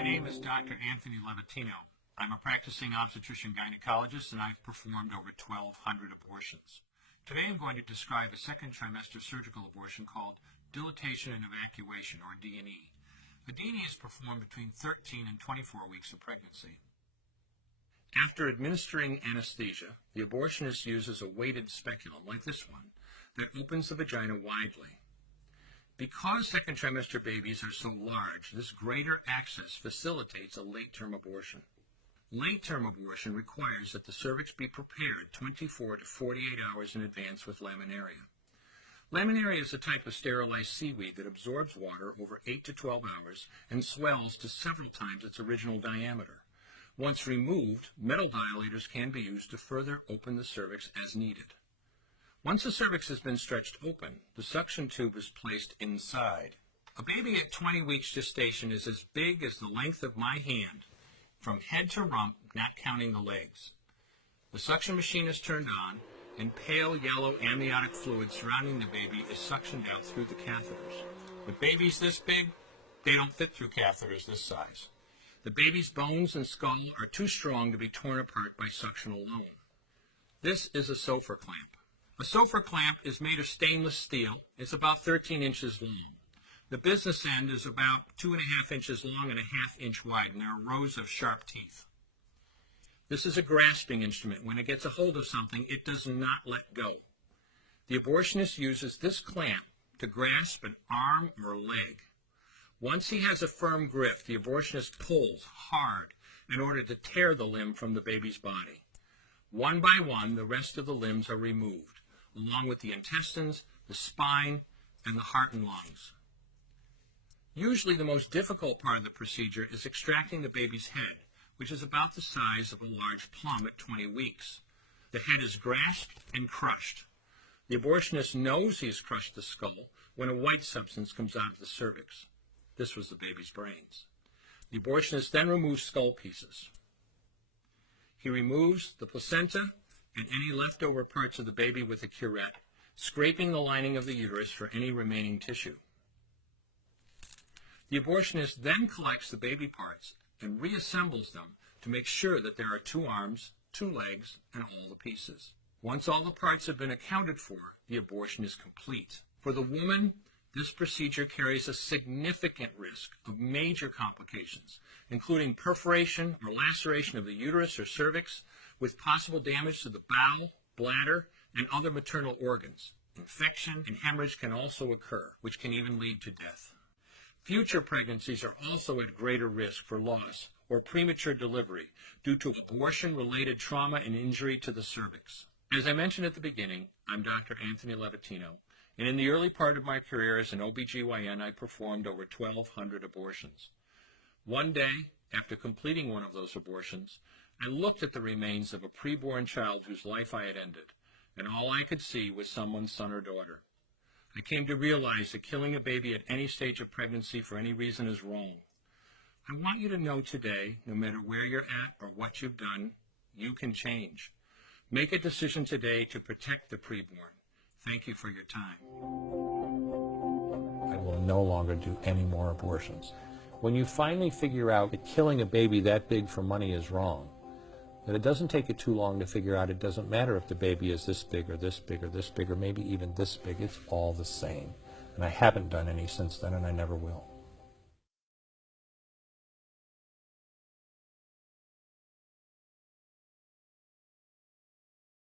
My name is Dr. Anthony Levatino. I'm a practicing obstetrician-gynecologist, and I've performed over 1,200 abortions. Today I'm going to describe a second trimester surgical abortion called dilatation and evacuation, or D&E. A D&E is performed between 13 and 24 weeks of pregnancy. After administering anesthesia, the abortionist uses a weighted speculum, like this one, that opens the vagina widely. Because second trimester babies are so large, this greater access facilitates a late-term abortion. Late-term abortion requires that the cervix be prepared 24 to 48 hours in advance with laminaria. Laminaria is a type of sterilized seaweed that absorbs water over 8 to 12 hours and swells to several times its original diameter. Once removed, metal dilators can be used to further open the cervix as needed. Once the cervix has been stretched open, the suction tube is placed inside. A baby at 20 weeks gestation is as big as the length of my hand, from head to rump, not counting the legs. The suction machine is turned on, and pale yellow amniotic fluid surrounding the baby is suctioned out through the catheters. With babies this big, they don't fit through catheters this size. The baby's bones and skull are too strong to be torn apart by suction alone. This is a Sofer clamp. A Sofer clamp is made of stainless steel. It's about 13 inches long. The business end is about 2.5 inches long and a 1/2 inch wide, and there are rows of sharp teeth. This is a grasping instrument. When it gets a hold of something, it does not let go. The abortionist uses this clamp to grasp an arm or leg. Once he has a firm grip, the abortionist pulls hard in order to tear the limb from the baby's body. One by one, the rest of the limbs are removed, along with the intestines, the spine, and the heart and lungs. Usually the most difficult part of the procedure is extracting the baby's head, which is about the size of a large plum at 20 weeks. The head is grasped and crushed. The abortionist knows he has crushed the skull when a white substance comes out of the cervix. This was the baby's brains. The abortionist then removes skull pieces. He removes the placenta and any leftover parts of the baby with a curette, scraping the lining of the uterus for any remaining tissue. The abortionist then collects the baby parts and reassembles them to make sure that there are 2 arms, 2 legs, and all the pieces. Once all the parts have been accounted for, the abortion is complete. For the woman, this procedure carries a significant risk of major complications, including perforation or laceration of the uterus or cervix, with possible damage to the bowel, bladder, and other maternal organs. Infection and hemorrhage can also occur, which can even lead to death. Future pregnancies are also at greater risk for loss or premature delivery due to abortion-related trauma and injury to the cervix. As I mentioned at the beginning, I'm Dr. Anthony Levatino, and in the early part of my career as an OBGYN, I performed over 1,200 abortions. One day, after completing one of those abortions, I looked at the remains of a preborn child whose life I had ended, and all I could see was someone's son or daughter. I came to realize that killing a baby at any stage of pregnancy for any reason is wrong. I want you to know today, no matter where you're at or what you've done, you can change. Make a decision today to protect the preborn. Thank you for your time. I will no longer do any more abortions. When you finally figure out that killing a baby that big for money is wrong, that it doesn't take you too long to figure out it doesn't matter if the baby is this big or this big or this big or maybe even this big, it's all the same. And I haven't done any since then, and I never will.